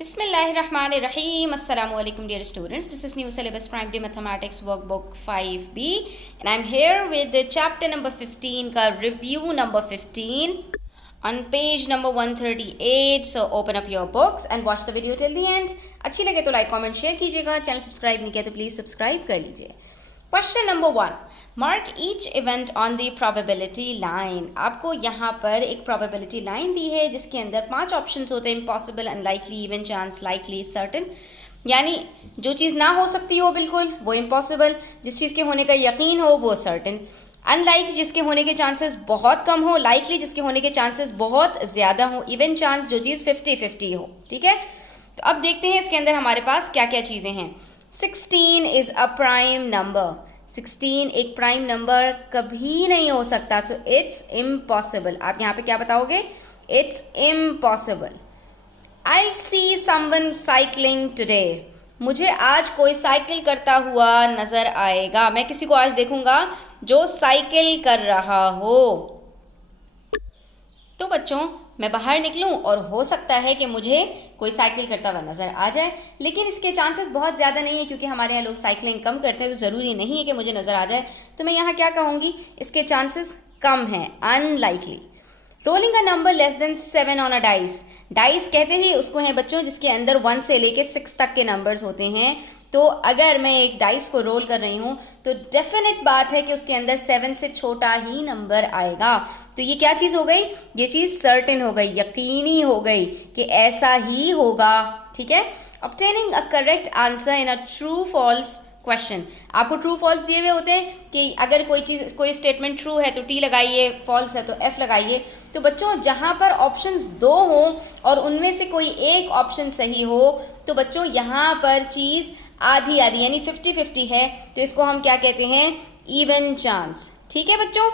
Bismillahirrahmanirrahim. Assalamu alaikum dear students. This is new syllabus primary mathematics workbook 5B and I'm here with the chapter number 15 ka review number 15 on page number 138. So open up your books and watch the video till the end. अच्छी लगे तो like comment share कीजिएगा. Channel subscribe नहीं किया तो please subscribe कर लीजिए. Question number 1, mark each event on the probability line. आपको यहाँ पर एक प्रोबेबिलिटी लाइन दी है जिसके अंदर 5 ऑप्शंस होते हैं: impossible, unlikely, even chance, likely, certain. यानी जो चीज़ ना हो सकती हो बिल्कुल वो इम्पॉसिबल, जिस चीज़ के होने का यकीन हो वो सर्टेन, अनलाइक जिसके होने के चांसेस बहुत कम हो, लाइकली जिसके होने के चांसेस बहुत ज़्यादा हो, इवन चांस जो चीज़ 50-50 हो. ठीक है, तो अब देखते हैं इसके अंदर हमारे पास क्या क्या चीज़ें हैं. 16 इज़ अ प्राइम नंबर. 16 एक प्राइम नंबर कभी नहीं हो सकता, सो इट्स इम्पॉसिबल. आप यहाँ पे क्या बताओगे? It's impossible. I see someone cycling today. मुझे आज कोई साइकिल करता हुआ नज़र आएगा. मैं किसी को आज देखूंगा जो साइकिल कर रहा हो. तो बच्चों मैं बाहर निकलूं और हो सकता है कि मुझे कोई साइकिल करता हुआ नज़र आ जाए, लेकिन इसके चांसेस बहुत ज़्यादा नहीं है क्योंकि हमारे यहाँ लोग साइकिलिंग कम करते हैं, तो ज़रूरी नहीं है कि मुझे नज़र आ जाए. तो मैं यहाँ क्या कहूँगी? इसके चांसेस कम हैं, unlikely. Rolling a number less than 7 on a dice. Dice कहते हैं उसको हैं बच्चों जिसके अंदर 1 से लेके 6 तक के नंबर्स होते हैं. तो अगर मैं एक डाइस को रोल कर रही हूँ तो डेफिनेट बात है कि उसके अंदर 7 से छोटा ही नंबर आएगा. तो ये क्या चीज़ हो गई? ये चीज़ सर्टेन हो गई, यकीनी हो गई कि ऐसा ही होगा. ठीक है. Obtaining a correct answer in a true false question. आपको ट्रू फॉल्स दिए हुए होते हैं कि अगर कोई चीज़, कोई स्टेटमेंट ट्रू है तो टी लगाइए, फॉल्स है तो एफ लगाइए. तो बच्चों जहाँ पर ऑप्शंस 2 हों और उनमें से कोई एक ऑप्शन सही हो तो बच्चों यहाँ पर चीज़ आधी आधी यानी 50-50 है, तो इसको हम क्या कहते हैं? Even chance. ठीक है बच्चों.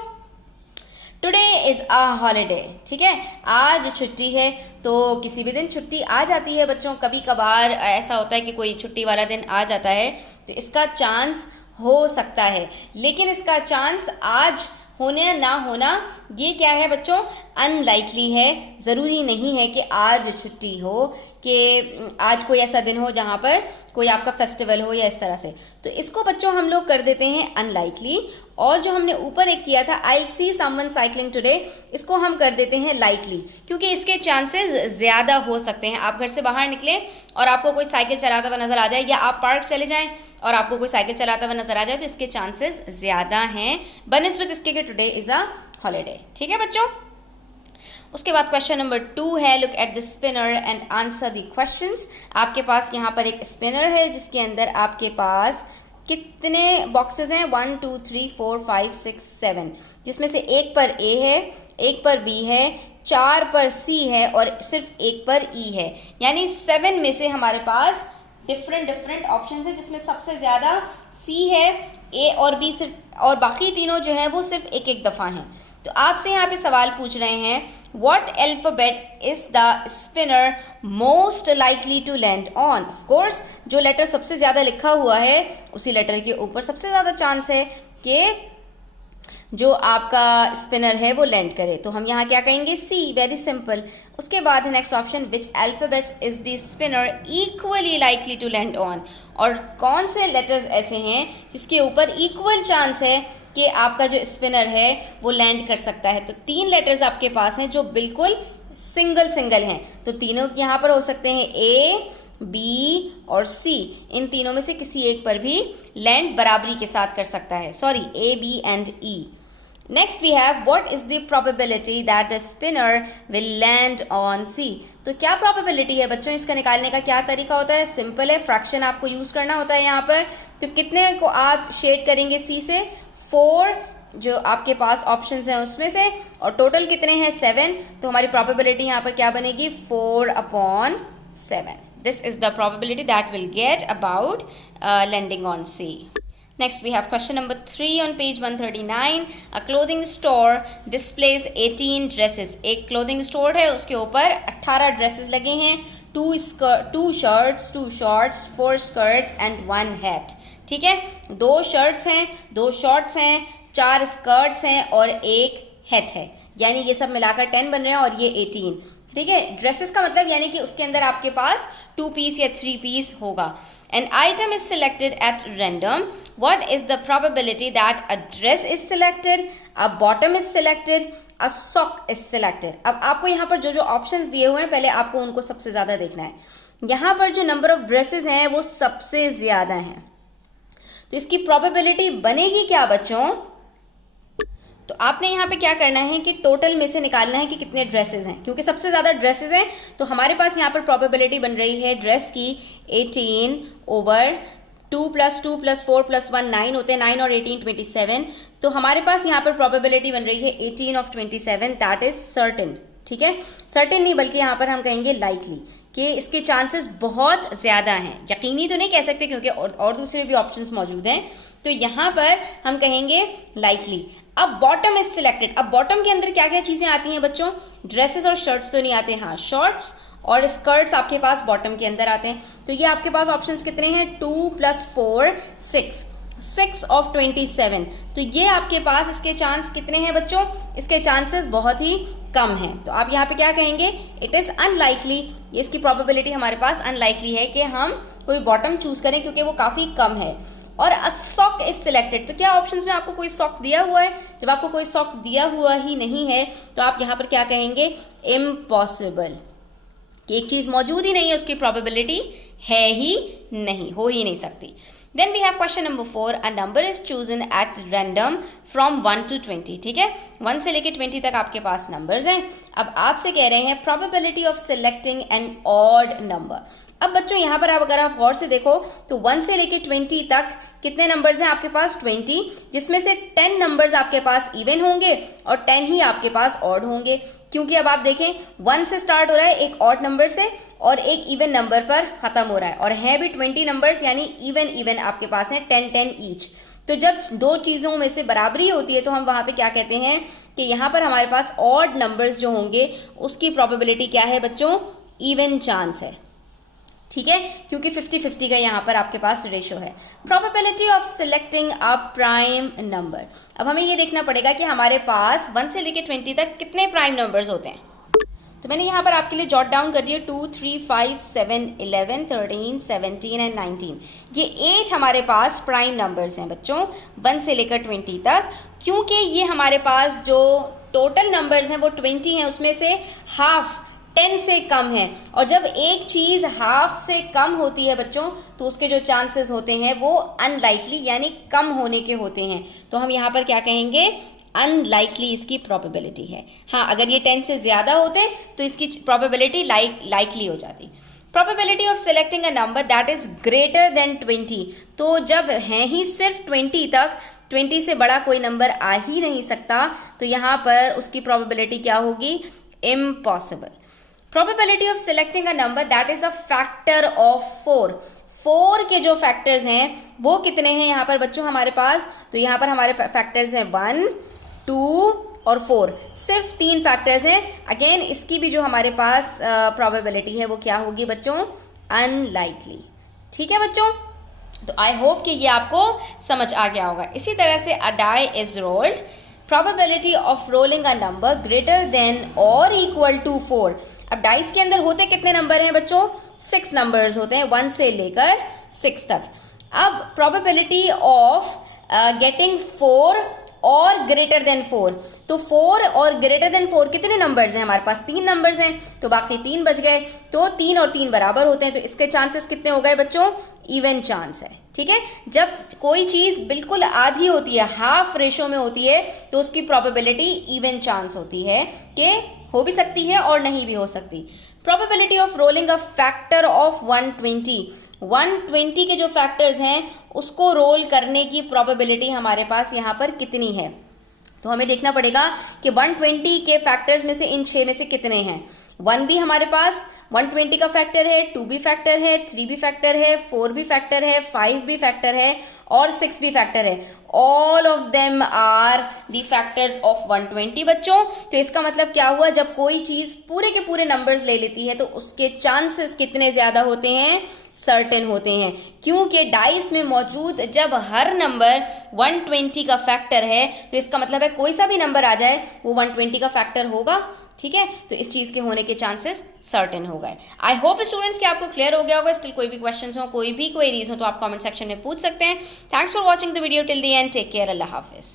Today is a holiday. ठीक है, आज छुट्टी है. तो किसी भी दिन छुट्टी आ जाती है बच्चों, कभी कभार ऐसा होता है कि कोई छुट्टी वाला दिन आ जाता है, तो इसका चांस हो सकता है. लेकिन इसका चांस आज होने ना होना ये क्या है बच्चों? अनलाइकली है. ज़रूरी नहीं है कि आज छुट्टी हो, कि आज कोई ऐसा दिन हो जहाँ पर कोई आपका फेस्टिवल हो या इस तरह से. तो इसको बच्चों हम लोग कर देते हैं अनलाइकली. और जो हमने ऊपर एक किया था आई सी समवन साइकिलिंग टुडे, इसको हम कर देते हैं लाइकली, क्योंकि इसके चांसेस ज़्यादा हो सकते हैं. आप घर से बाहर निकलें और आपको कोई साइकिल चलाता हुआ नज़र आ जाए, या आप पार्क चले जाएं और आपको कोई साइकिल चलाता हुआ नज़र आ जाए, तो इसके चांसेस ज़्यादा हैं बनिस्बत इसके कि टुडे इज़ अ हॉलीडे. ठीक है बच्चों. उसके बाद क्वेश्चन नंबर 2 है, look at the spinner and answer the questions. आपके पास यहाँ पर एक स्पिनर है जिसके अंदर आपके पास कितने बॉक्सेस हैं? 1 2 3 4 5 6 7, जिसमें से एक पर ए है, एक पर बी है, 4 पर सी है और सिर्फ एक पर ई है. यानी 7 में से हमारे पास डिफरेंट ऑप्शन है जिसमें सबसे ज़्यादा सी है, ए और बी सिर्फ, और बाकी तीनों जो हैं वो सिर्फ एक एक दफ़ा हैं. तो आपसे यहाँ पे सवाल पूछ रहे हैं, what alphabet is the spinner most likely to land on. Of course जो लेटर सबसे ज़्यादा लिखा हुआ है उसी लेटर के ऊपर सबसे ज़्यादा चांस है कि जो आपका स्पिनर है वो लैंड करे. तो हम यहाँ क्या कहेंगे? सी. Very simple. उसके बाद है next option, which alphabets is the spinner equally likely to land on. और कौन से लेटर्स ऐसे हैं जिसके ऊपर इक्वल चांस है कि आपका जो स्पिनर है वो लैंड कर सकता है. तो 3 लेटर्स आपके पास हैं जो बिल्कुल सिंगल हैं. तो तीनों यहाँ पर हो सकते हैं, ए, बी और सी. इन तीनों में से किसी एक पर भी लैंड बराबरी के साथ कर सकता है. Sorry, A, B and E. Next we have, what is the probability that the spinner will land on C. तो क्या प्रोबेबिलिटी है बच्चों? इसका निकालने का क्या तरीका होता है? सिंपल है, फ्रैक्शन आपको यूज़ करना होता है यहाँ पर. तो कितने को आप शेड करेंगे सी से? 4 जो आपके पास ऑप्शंस हैं उसमें से, और टोटल कितने हैं? 7. तो हमारी प्रोबेबिलिटी यहाँ पर क्या बनेगी? 4/7. This is the probability that will get about landing on C. Next we have question number 3 on page 139. A clothing store displays 18 dresses. एक clothing store है, उसके ऊपर 18 ड्रेसेस लगे हैं. 2 shirts, 2 shorts, 4 skirts and 1 hat. ठीक है, 2 shirts हैं, 2 shorts हैं, 4 स्कर्ट्स हैं और एक हैट है. यानी ये सब मिलाकर 10 बन रहे हैं और ये 18. ठीक है, ड्रेसेस का मतलब यानी कि उसके अंदर आपके पास 2 पीस या 3 पीस होगा। An item is selected at random. What is the probability that a dress is selected, a bottom is selected, a sock is selected? अब आपको यहाँ पर जो जो ऑप्शंस दिए हुए हैं पहले आपको उनको सबसे ज़्यादा देखना है। यहाँ पर जो नंबर ऑफ ड्रेसेस हैं वो सबसे ज़्यादा हैं, तो इसकी प्रोबेबिलिटी बनेगी क्या बच्चों? तो आपने यहाँ पे क्या करना है कि टोटल में से निकालना है कि कितने ड्रेसेस हैं, क्योंकि सबसे ज़्यादा ड्रेसेस हैं तो हमारे पास यहाँ पर प्रोबेबिलिटी बन रही है ड्रेस की 18/2 + 2 + 4 + 1 9 होते हैं, 9 और 18 27। तो हमारे पास यहाँ पर प्रोबेबिलिटी बन रही है 18/27, दैट इज सर्टेन। ठीक है, सर्टेन नहीं बल्कि यहाँ पर हम कहेंगे लाइकली कि इसके चांसेस बहुत ज़्यादा हैं। यकीनी तो नहीं कह सकते क्योंकि और दूसरे भी ऑप्शंस मौजूद हैं, तो यहाँ पर हम कहेंगे लाइकली। अब बॉटम इज सिलेक्टेड। अब बॉटम के अंदर क्या क्या चीज़ें आती हैं बच्चों? ड्रेसेस और शर्ट्स तो नहीं आते, हाँ शॉर्ट्स और स्कर्ट्स आपके पास बॉटम के अंदर आते हैं। तो ये आपके पास ऑप्शंस कितने हैं? 2 + 4 6, 6/27। तो ये आपके पास इसके चांस कितने हैं बच्चों? इसके चांसेस बहुत ही कम हैं। तो आप यहाँ पे क्या कहेंगे? It is unlikely. ये इसकी प्रोबेबिलिटी हमारे पास अनलाइकली है कि हम कोई बॉटम चूज करें क्योंकि वो काफ़ी कम है। और अ सॉक इज सिलेक्टेड, तो क्या ऑप्शंस में आपको कोई सॉक दिया हुआ है? जब आपको कोई सॉक दिया हुआ ही नहीं है तो आप यहाँ पर क्या कहेंगे? इम्पॉसिबल, कि एक चीज़ मौजूद ही नहीं है, उसकी प्रोबेबिलिटी है ही नहीं, हो ही नहीं सकती। Then we have question number 4. A number is chosen at random from 1 to 20. ठीक है, 1 से लेके 20 तक आपके पास नंबर्स हैं। अब आपसे कह रहे हैं probability of selecting an odd number। अब बच्चों यहाँ पर आप अगर आप गौर से देखो तो 1 से लेके 20 तक कितने नंबर्स हैं आपके पास? 20, जिसमें से 10 नंबर्स आपके पास इवन होंगे और 10 ही आपके पास ऑड होंगे। क्योंकि अब आप देखें 1 से स्टार्ट हो रहा है एक ऑड नंबर से और एक इवन नंबर पर ख़त्म हो रहा है, और है भी 20 नंबर्स, यानी इवन आपके पास हैं 10 ईच। तो जब दो चीज़ों में से बराबरी होती है तो हम वहाँ पे क्या कहते हैं कि यहाँ पर हमारे पास ऑड नंबर्स जो होंगे उसकी प्रोबेबिलिटी क्या है बच्चों? इवन चांस है। ठीक है, क्योंकि 50-50 का यहाँ पर आपके पास रेशो है। Probability of selecting a prime number. अब हमें ये देखना पड़ेगा कि हमारे पास 1 से लेकर 20 तक कितने प्राइम नंबर्स होते हैं। तो मैंने यहाँ पर आपके लिए जॉट डाउन कर दिया 2, 3, 5, 7, 11, 13, 17 एंड 19। ये 8 हमारे पास प्राइम नंबर्स हैं बच्चों 1 से लेकर 20 तक। क्योंकि ये हमारे पास जो टोटल नंबर्स हैं वो 20 हैं, उसमें से हाफ 10 से कम है, और जब एक चीज़ हाफ से कम होती है बच्चों तो उसके जो चांसेस होते हैं वो अनलाइकली यानी कम होने के होते हैं। तो हम यहाँ पर क्या कहेंगे? अनलाइकली इसकी प्रोबेबिलिटी है। हाँ, अगर ये 10 से ज़्यादा होते तो इसकी प्रोबेबिलिटी लाइकली हो जाती। Probability of selecting a number that is greater than 20। तो जब हैं ही सिर्फ 20 तक, 20 से बड़ा कोई नंबर आ ही नहीं सकता, तो यहाँ पर उसकी प्रोबेबिलिटी क्या होगी? Impossible. Probability of selecting a number that is a factor of 4। 4 के जो फैक्टर्स हैं वो कितने हैं यहाँ पर बच्चों हमारे पास? तो यहाँ पर हमारे फैक्टर्स हैं 1, 2 और 4, सिर्फ 3 फैक्टर्स हैं। अगेन इसकी भी जो हमारे पास प्रोबेबिलिटी है वो क्या होगी बच्चों? अनलाइकली। ठीक है बच्चों, तो आई होप कि ये आपको समझ आ गया होगा। इसी तरह से a die is rolled, probability of rolling a number greater than और इक्वल टू 4। अब डाइस के अंदर होते कितने नंबर हैं बच्चों? 6 नंबर्स होते हैं 1 से लेकर 6 तक। अब प्रोबेबिलिटी ऑफ गेटिंग 4 और ग्रेटर देन 4, तो 4 और ग्रेटर देन 4 कितने नंबर्स हैं हमारे पास? 3 नंबर्स हैं, तो बाकी 3 बच गए। तो 3 और 3 बराबर होते हैं, तो इसके चांसेस कितने हो गए बच्चों? इवन चांस है। ठीक है, जब कोई चीज़ बिल्कुल आधी होती है, हाफ रेशो में होती है, तो उसकी प्रोबेबिलिटी इवन चांस होती है कि हो भी सकती है और नहीं भी हो सकती। Probability of rolling a factor of 120 के जो फैक्टर्स हैं उसको रोल करने की प्रोबेबिलिटी हमारे पास यहाँ पर कितनी है? तो हमें देखना पड़ेगा कि 120 के फैक्टर्स में से इन 6 में से कितने हैं। 1 भी हमारे पास 120 का फैक्टर है, 2 भी फैक्टर है, 3 भी फैक्टर है, 4 भी फैक्टर है, 5 भी फैक्टर है और 6 भी फैक्टर है। All of them are the factors of 120 बच्चों। तो इसका मतलब क्या हुआ? जब कोई चीज़ पूरे के पूरे नंबर्स ले लेती है तो उसके चांसेस कितने ज़्यादा होते हैं? सर्टेन होते हैं, क्योंकि डाइस में मौजूद जब हर नंबर 120 का फैक्टर है तो इसका मतलब है कोई सा भी नंबर आ जाए वो 120 का फैक्टर होगा। ठीक है, तो इस चीज़ के होने के चांसेस सर्टेन हो गए। आई होप स्टूडेंट्स कि आपको क्लियर हो गया होगा। स्टिल कोई भी क्वेश्चन हो, कोई भी क्वेरीज हो तो आप कमेंट सेक्शन में पूछ सकते हैं। Thanks for watching the video till the end. Take care. Allah हाफिज़।